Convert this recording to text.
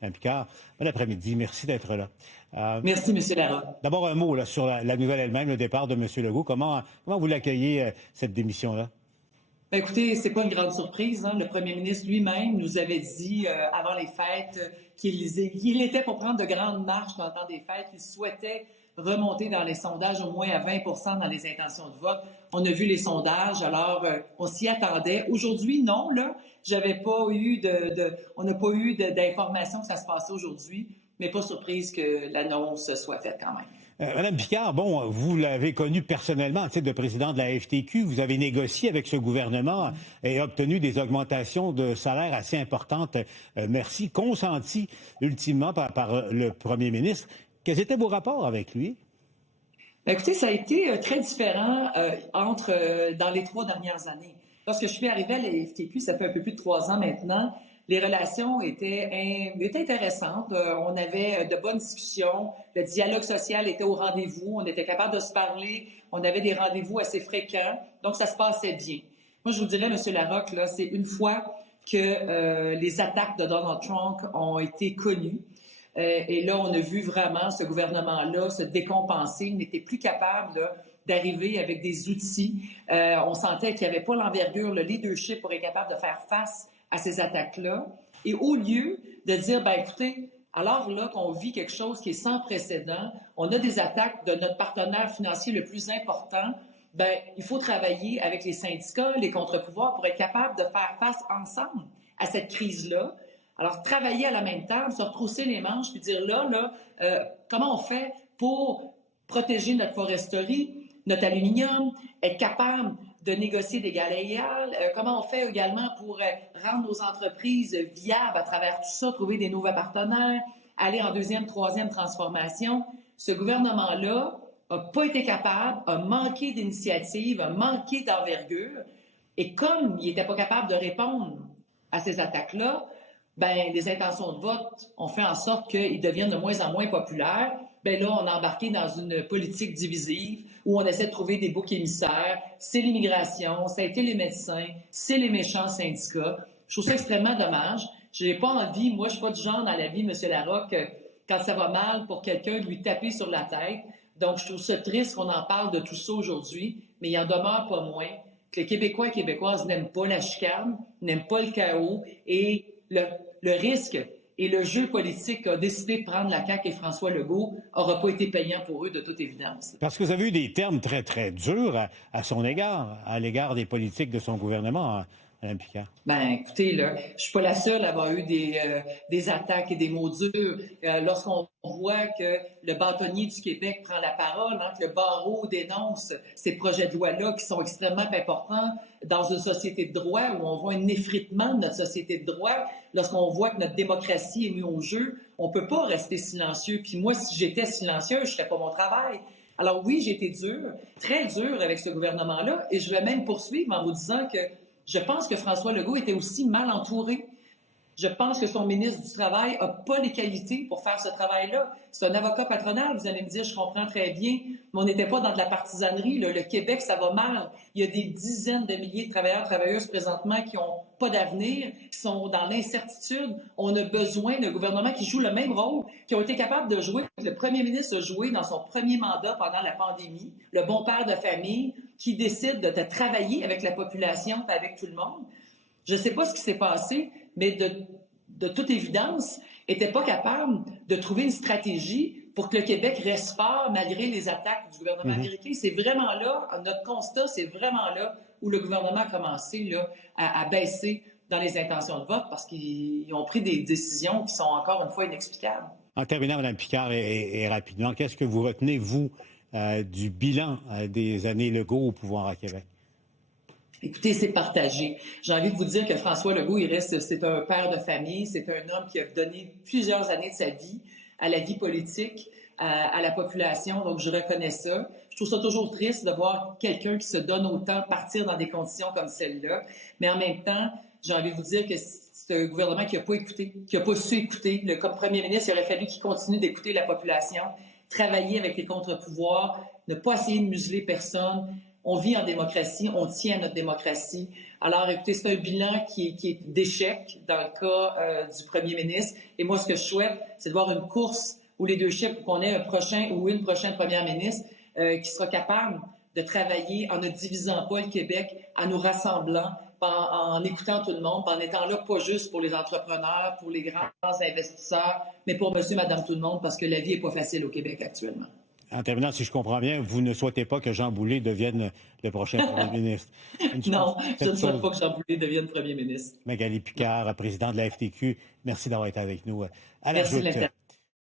Mme Picard. Bon après-midi. Merci d'être là. Merci, M. Larocque. D'abord, un mot là, sur la nouvelle elle-même, le départ de M. Legault. Comment vous l'accueillez, cette démission-là? Ben, écoutez, c'est pas une grande surprise. Le premier ministre lui-même nous avait dit avant les fêtes qu'il était pour prendre de grandes marches dans le temps des fêtes, qu'il souhaitait remonter dans les sondages au moins à 20 dans les intentions de vote. On a vu les sondages, alors on s'y attendait. Aujourd'hui, non, là, on n'a pas eu d'informations que ça se passait aujourd'hui, mais pas surprise que l'annonce soit faite quand même. Madame Picard, bon, vous l'avez connu personnellement en titre de président de la FTQ. Vous avez négocié avec ce gouvernement et obtenu des augmentations de salaire assez importantes. Merci. Consenties ultimement par le premier ministre. Quels étaient vos rapports avec lui? Bien, écoutez, ça a été très différent dans les 3 dernières années. Lorsque je suis arrivée à la FTQ, ça fait un peu plus de 3 ans maintenant, les relations étaient intéressantes. On avait de bonnes discussions. Le dialogue social était au rendez-vous. On était capable de se parler. On avait des rendez-vous assez fréquents. Donc, ça se passait bien. Moi, je vous dirais, M. Larocque, là, c'est une fois que les attaques de Donald Trump ont été connues. Et là, on a vu vraiment ce gouvernement-là se décompenser. Il n'était plus capable d'arriver avec des outils. On sentait qu'il n'y avait pas l'envergure, le leadership pour être capable de faire face à ces attaques-là. Et au lieu de dire, ben écoutez, alors là qu'on vit quelque chose qui est sans précédent, on a des attaques de notre partenaire financier le plus important, ben il faut travailler avec les syndicats, les contre-pouvoirs pour être capable de faire face ensemble à cette crise-là. Alors, travailler à la même table, se retrousser les manches, puis dire comment on fait pour protéger notre foresterie, notre aluminium, être capable de négocier d'égal à égal, comment on fait également pour rendre nos entreprises viables à travers tout ça, trouver des nouveaux partenaires, aller en 2e, 3e transformation. Ce gouvernement-là n'a pas été capable, a manqué d'initiative, a manqué d'envergure, et comme il n'était pas capable de répondre à ces attaques-là, ben les intentions de vote ont fait en sorte qu'ils deviennent de moins en moins populaires. Ben là, on a embarqué dans une politique divisive où on essaie de trouver des boucs émissaires. C'est l'immigration, ça a été les médecins, c'est les méchants syndicats. Je trouve ça extrêmement dommage. J'ai pas envie, moi, je suis pas du genre dans la vie, M. Larocque, quand ça va mal, pour quelqu'un de lui taper sur la tête. Donc, je trouve ça triste qu'on en parle de tout ça aujourd'hui, mais il en demeure pas moins que les Québécois et Québécoises n'aiment pas la chicane, n'aiment pas le chaos et le risque et le jeu politique qu'a décidé de prendre la CAQ et François Legault n'aura pas été payant pour eux, de toute évidence. Parce que vous avez eu des termes très, très durs à son égard, à l'égard des politiques de son gouvernement, Mme Picard. Ben, écoutez, là, je suis pas la seule à avoir eu des attaques et des mots durs. Lorsqu'on voit que le bâtonnier du Québec prend la parole, que le barreau dénonce ces projets de loi-là qui sont extrêmement importants dans une société de droit où on voit un effritement de notre société de droit, lorsqu'on voit que notre démocratie est mise au jeu, on peut pas rester silencieux. Puis moi, si j'étais silencieux, je ferais pas mon travail. Alors oui, j'ai été dur, très dur avec ce gouvernement-là, et je vais même poursuivre en vous disant que je pense que François Legault était aussi mal entouré. Je pense que son ministre du Travail n'a pas les qualités pour faire ce travail-là. C'est un avocat patronal, vous allez me dire, je comprends très bien, mais on n'était pas dans de la partisanerie. Là. Le Québec, ça va mal. Il y a des dizaines de milliers de travailleurs et travailleuses présentement qui n'ont pas d'avenir, qui sont dans l'incertitude. On a besoin d'un gouvernement qui joue le même rôle, qui ont été capables de jouer. Le premier ministre a joué dans son premier mandat pendant la pandémie, le bon père de famille, qui décide de travailler avec la population et avec tout le monde. Je ne sais pas ce qui s'est passé, mais de toute évidence, n'était pas capable de trouver une stratégie pour que le Québec reste fort malgré les attaques du gouvernement américain. C'est vraiment là, notre constat, c'est vraiment là où le gouvernement a commencé là, à baisser dans les intentions de vote parce qu'ils ont pris des décisions qui sont encore une fois inexplicables. En terminant, Mme Picard, et rapidement, qu'est-ce que vous retenez, vous, du bilan des années Legault au pouvoir à Québec? Écoutez, c'est partagé. J'ai envie de vous dire que François Legault, c'est un père de famille, c'est un homme qui a donné plusieurs années de sa vie à la vie politique, à la population, donc je reconnais ça. Je trouve ça toujours triste de voir quelqu'un qui se donne autant partir dans des conditions comme celle-là, mais en même temps, j'ai envie de vous dire que c'est un gouvernement qui n'a pas écouté, qui n'a pas su écouter. Comme premier ministre, il aurait fallu qu'il continue d'écouter la population, travailler avec les contre-pouvoirs, ne pas essayer de museler personne. On vit en démocratie, on tient à notre démocratie. Alors, écoutez, c'est un bilan qui est d'échec dans le cas du premier ministre. Et moi, ce que je souhaite, c'est de voir une course où les deux chefs, qu'on ait un prochain ou une prochaine première ministre qui sera capable de travailler en ne divisant pas le Québec, en nous rassemblant, en écoutant tout le monde, en étant là pas juste pour les entrepreneurs, pour les grands investisseurs, mais pour monsieur, madame, tout le monde, parce que la vie n'est pas facile au Québec actuellement. En terminant, si je comprends bien, vous ne souhaitez pas que Jean Boulet devienne le prochain premier ministre. Non, je ne souhaite pas que Jean Boulet devienne premier ministre. Magali Picard, président de la FTQ, merci d'avoir été avec nous. À la Merci de joute.